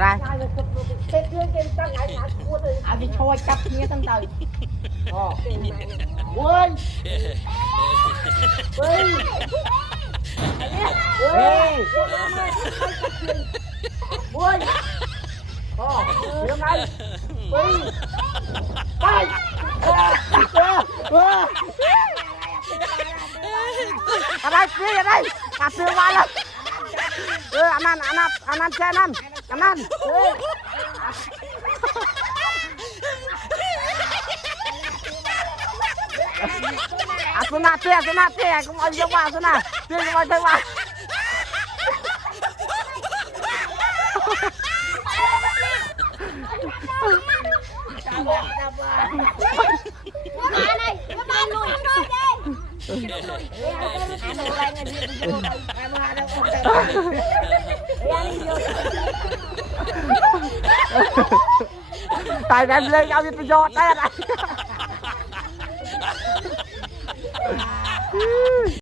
ไรเอาไปโชว์จับเนี้ยตั้งแต่โอ้เว้ยเว้ยเว้ยเว้ยโอ้ยังไงเว้ยไปอะไรพี่อะไรตัดเสือมาแล้วอันนั้นแค่นั้นอันนั้นสุนัขเตี้ยก็มาเยอะว่าสุนัขเตี้ยก็มาเยอะว่าตายแบบเลยเอาประโยชน์ได้อะไร